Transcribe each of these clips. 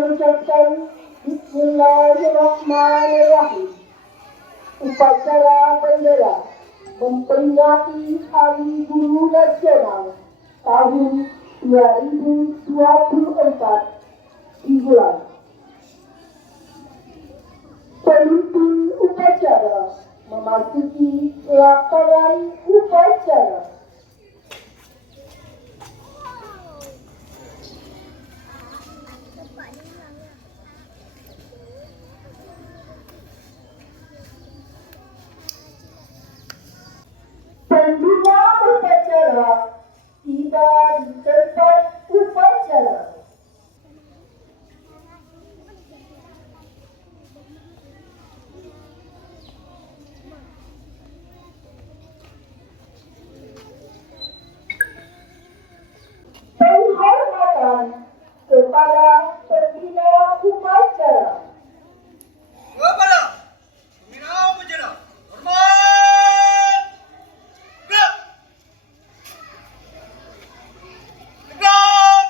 mengucapkan Bismillahirrahmanirrahim. Upacara bendera memperingati Hari Guru Nasional tahun 2024 dimulai. Pemimpin upacara memasuki lapangan upacara. Pembina upacara tiba di tempat upacara. Penghormatan kepada pembina upacara. Kepada pembina upacara, hormat, gerak, tegak,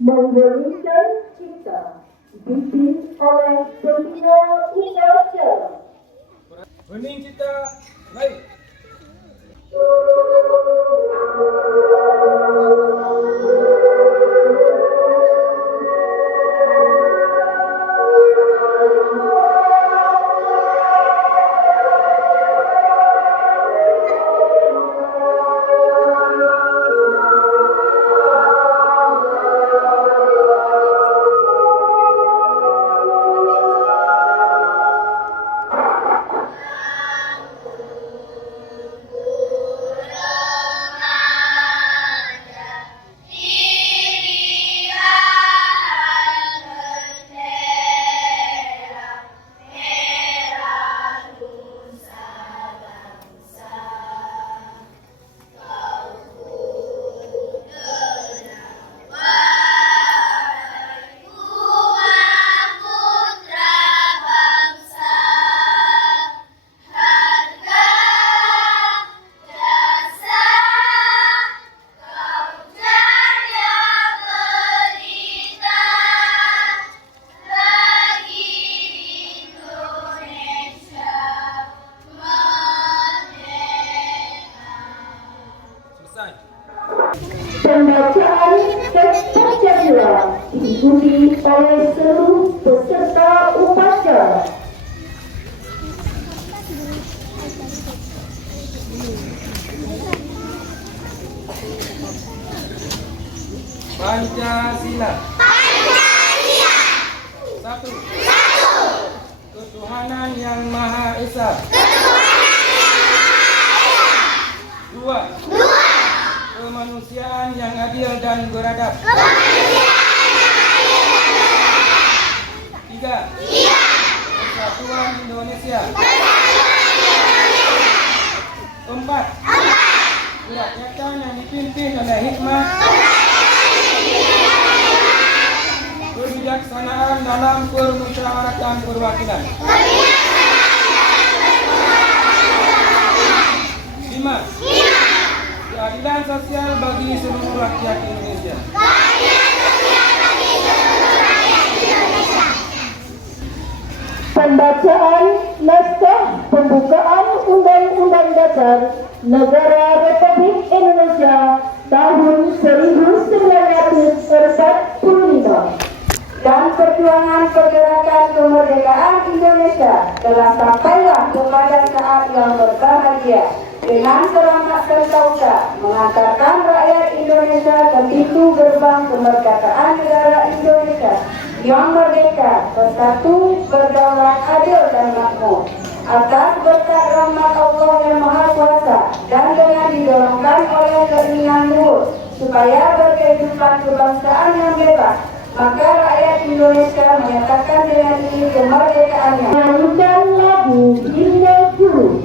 Menggulingkan cipta, dipimpin oleh pembina upacara. Hening cipta, naik. Pembacaan teks Pancasila diikuti oleh seluruh peserta upacara. Pancasila. Satu. Ketuhanan yang Maha Esa. Dua. Kemanusiaan yang adil dan beradab. Tiga. Persatuan Indonesia. Empat. Kerakyatan yang dipimpin oleh hikmat, kebijaksanaan dalam permusyawaratan perwakilan. 5. Keadilan sosial bagi seluruh rakyat Indonesia. Pembacaan naskah pembukaan Undang-Undang Dasar Negara Republik Indonesia tahun 1945 dan perjuangan pergerakan kemerdekaan Indonesia telah sampailah kepada saat yang berbahagia dengan selamat sentosa mengantarkan rakyat Indonesia ke pintu gerbang kemerdekaan negara Indonesia yang merdeka, bersatu, berdaulat, adil dan makmur. Atas berkat rahmat Allah yang Maha Kuasa dan dengan didorongkan oleh keinginan luhur supaya berkehidupan kebangsaan yang bebas, maka rakyat Indonesia menyatakan dengan ini kemerdekaannya. Nyanyikan lagu Himne Guru.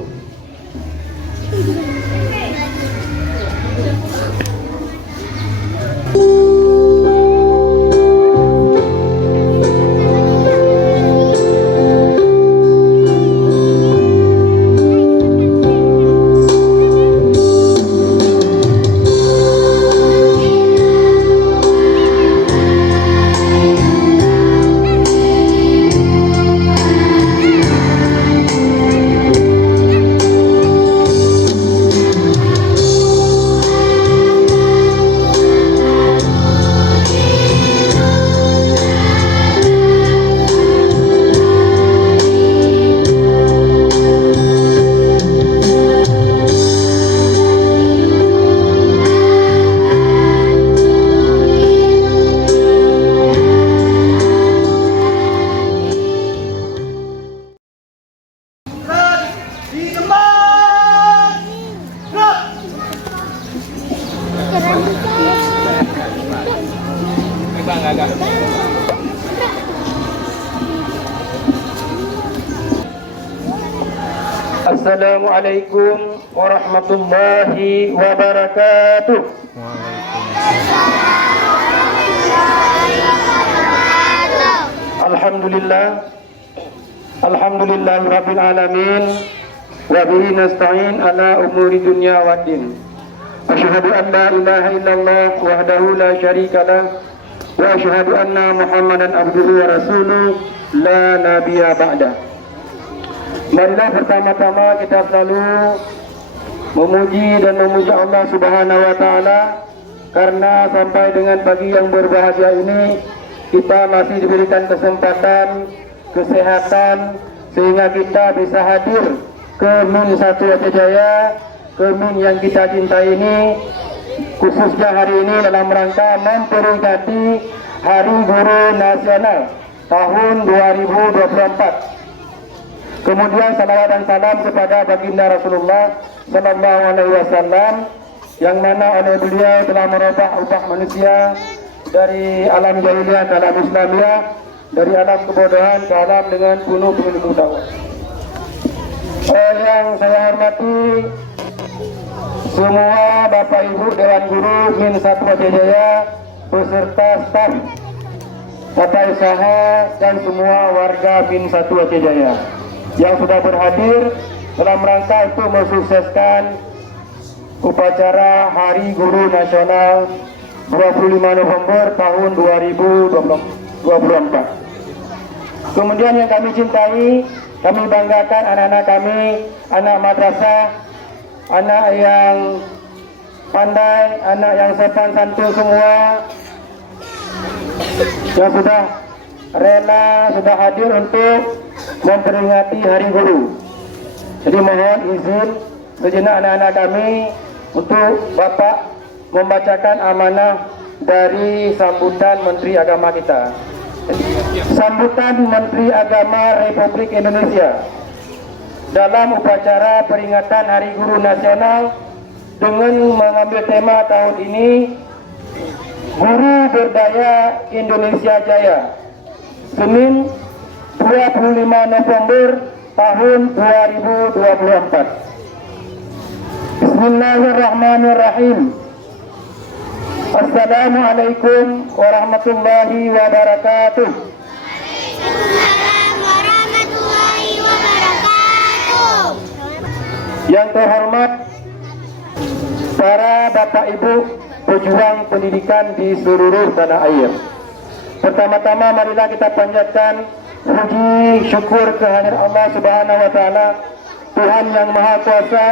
Assalamualaikum warahmatullahi wabarakatuh. Alhamdulillah rabbil alamin wa bihi nasta'in ala umuri dunya waddin. Asyhadu an la ilaha illallah wahdahu la syarika lah wa asyhadu anna Muhammadan abduhu wa rasuluh la nabiyya ba'da. Marilah pertama-tama kita selalu memuji dan memuja Allah Subhanahu wa taala karena sampai dengan pagi yang berbahagia ini kita masih diberikan kesempatan, kesehatan sehingga kita bisa hadir ke MIN 1 Aceh Jaya, ke MIN yang kita cintai ini, khususnya hari ini dalam rangka memperingati Hari Guru Nasional tahun 2024. Kemudian salawat dan salam kepada baginda Rasulullah Sallallahu Alaihi Wasallam yang mana oleh beliau telah merubah ubah manusia dari alam jahiliyah ke alam Islamiyah, dari alam kebodohan ke alam dengan penuh dakwah. Yang saya hormati semua Bapak Ibu Dewan Guru MIN 1 Aceh Jaya beserta staf tata usaha dan semua warga MIN 1 Aceh Jaya yang sudah berhadir dalam rangka untuk mensukseskan upacara Hari Guru Nasional 25 November tahun 2024. Kemudian yang kami cintai, kami banggakan anak-anak kami, anak madrasah, anak yang pandai, anak yang sopan santun semua yang sudah rela, sudah hadir untuk memperingati Hari Guru. Jadi mohon izin sejenak anak-anak kami untuk Bapak membacakan amanah dari sambutan Menteri Agama kita. Sambutan Menteri Agama Republik Indonesia dalam upacara peringatan Hari Guru Nasional dengan mengambil tema tahun ini Guru Berdaya Indonesia Jaya, Senin 25 November tahun 2024. Bismillahirrahmanirrahim. Assalamualaikum warahmatullahi wabarakatuh. Waalaikumsalam warahmatullahi wabarakatuh. Yang terhormat para Bapak Ibu pejuang pendidikan di seluruh tanah air. Pertama-tama marilah kita panjatkan puji syukur kehadirat Allah Subhanahu wa taala, Tuhan yang Maha Kuasa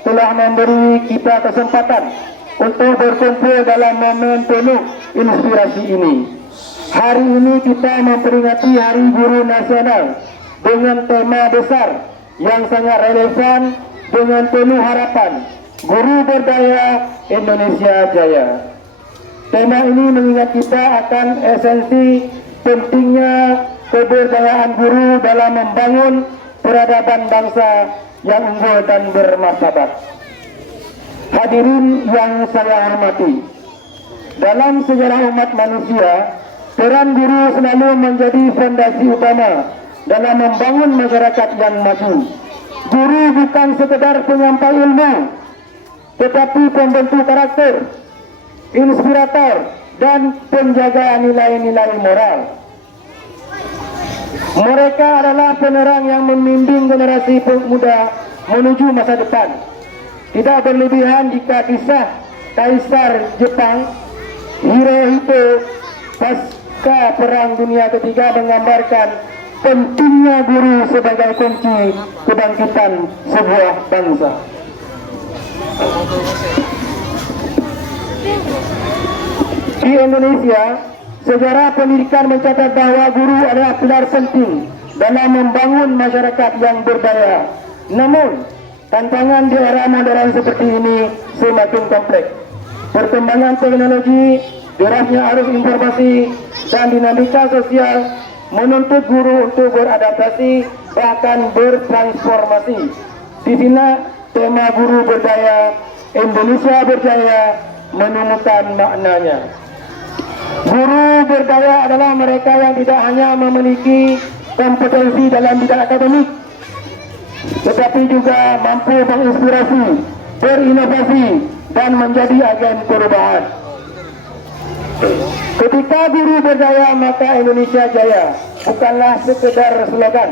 telah memberi kita kesempatan untuk berkumpul dalam momen penuh inspirasi ini. Hari ini kita memperingati Hari Guru Nasional dengan tema besar yang sangat relevan dengan penuh harapan, Guru Berdaya Indonesia Jaya. Tema ini mengingat kita akan esensi pentingnya keberdayaan guru dalam membangun peradaban bangsa yang unggul dan bermartabat. Hadirin yang saya hormati, dalam sejarah umat manusia, peran guru selalu menjadi fondasi utama dalam membangun masyarakat yang maju. Guru bukan sekedar penyampai ilmu, tetapi pembentuk karakter, inspirator, dan penjaga nilai-nilai moral. Mereka adalah penerang yang membimbing generasi pemuda menuju masa depan. Tidak berlebihan jika kisah Kaisar Jepang Hirohito pasca Perang Dunia Ketiga menggambarkan pentingnya guru sebagai kunci kebangkitan sebuah bangsa. Di Indonesia, sejarah pendidikan mencatat bahwa guru adalah pilar penting dalam membangun masyarakat yang berdaya. Namun, tantangan di era modern seperti ini semakin kompleks. Perkembangan teknologi, derasnya arus informasi, dan dinamika sosial menuntut guru untuk beradaptasi bahkan bertransformasi. Di sini tema Guru Berdaya Indonesia Berjaya menemukan maknanya. Guru berdaya adalah mereka yang tidak hanya memiliki kompetensi dalam bidang akademik, tetapi juga mampu menginspirasi, berinovasi, dan menjadi agen perubahan. Ketika guru berdaya, maka Indonesia jaya bukanlah sekedar slogan,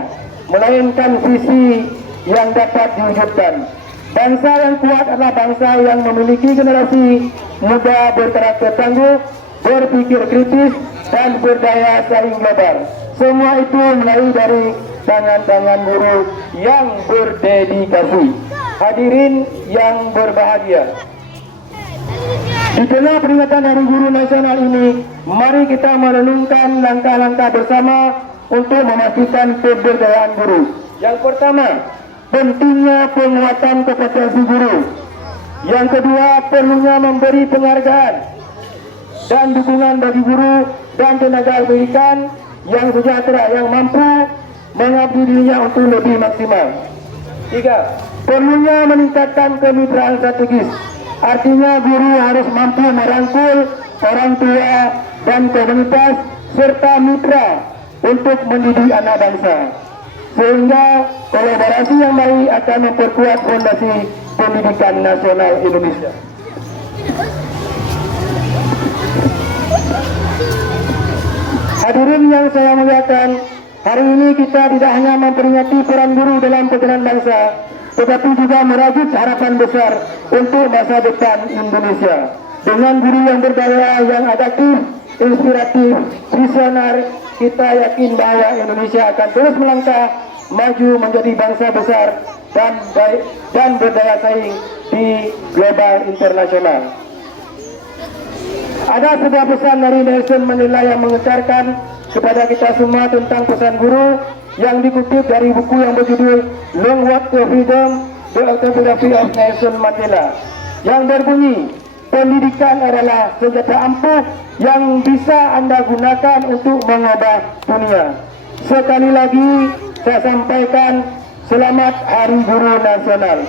melainkan visi yang dapat diwujudkan. Bangsa yang kuat adalah bangsa yang memiliki generasi muda berkarakter tangguh, berpikir kritis, dan berdaya saing global. Semua itu melalui dari tangan-tangan guru yang berdedikasi. Hadirin yang berbahagia, di tengah peringatan Hari Guru Nasional ini, mari kita merenungkan langkah-langkah bersama untuk memastikan pemberdayaan guru. Yang pertama, pentingnya penguatan kompetensi guru. Yang kedua, perlunya memberi penghargaan dan dukungan bagi guru dan tenaga pendidikan yang sejahtera, yang mampu mengabdi dirinya untuk lebih maksimal. Tiga, perlunya meningkatkan kemitraan strategis. Artinya guru harus mampu merangkul orang tua dan komunitas serta mitra untuk mendidik anak bangsa. Sehingga kolaborasi yang baik akan memperkuat fondasi pendidikan nasional Indonesia. Hadirin yang saya muliakan, hari ini kita tidak hanya memperingati peran guru dalam perjalanan bangsa, tetapi juga merajut harapan besar untuk masa depan Indonesia. Dengan guru yang berdaya, yang adaptif, inspiratif, visioner, kita yakin bahwa Indonesia akan terus melangkah maju menjadi bangsa besar dan berdaya saing di global internasional. Ada sebuah pesan dari Nelson Mandela yang mengecarkan kepada kita semua tentang pesan guru yang dikutip dari buku yang berjudul Long Walk to Freedom, The Autobiography of Nelson Mandela, yang berbunyi, pendidikan adalah senjata ampuh yang bisa Anda gunakan untuk mengubah dunia. Sekali lagi saya sampaikan selamat Hari Guru Nasional.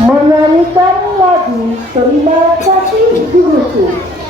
Menyanyikan lagu Terima Kasih Guruku. Terima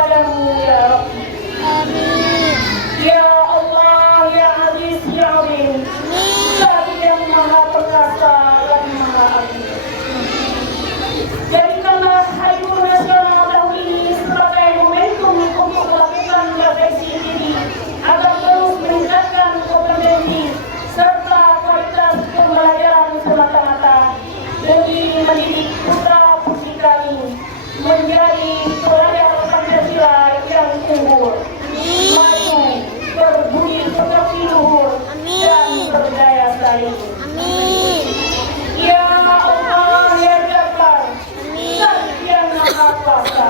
kepadamu ya Rabbi. Amin. Ya Allah, ya Aziz, ya Alim, Zat yang Maha Perkasa dan Maha Agung. Jadikanlah Hari Guru Nasional tahun ini sebagai momentum untuk melakukan refleksi diri agar terus meningkatkan kompetensi serta kualitas pembelajaran semata-mata demi mendidik putra putri kami menjadi pelajar Pancasila yang unggul, maju, berbudi pekerti luhur, dan berdaya saing. Amin. Ya Allah, ya Jabbar, Zat yang Maha Kuasa,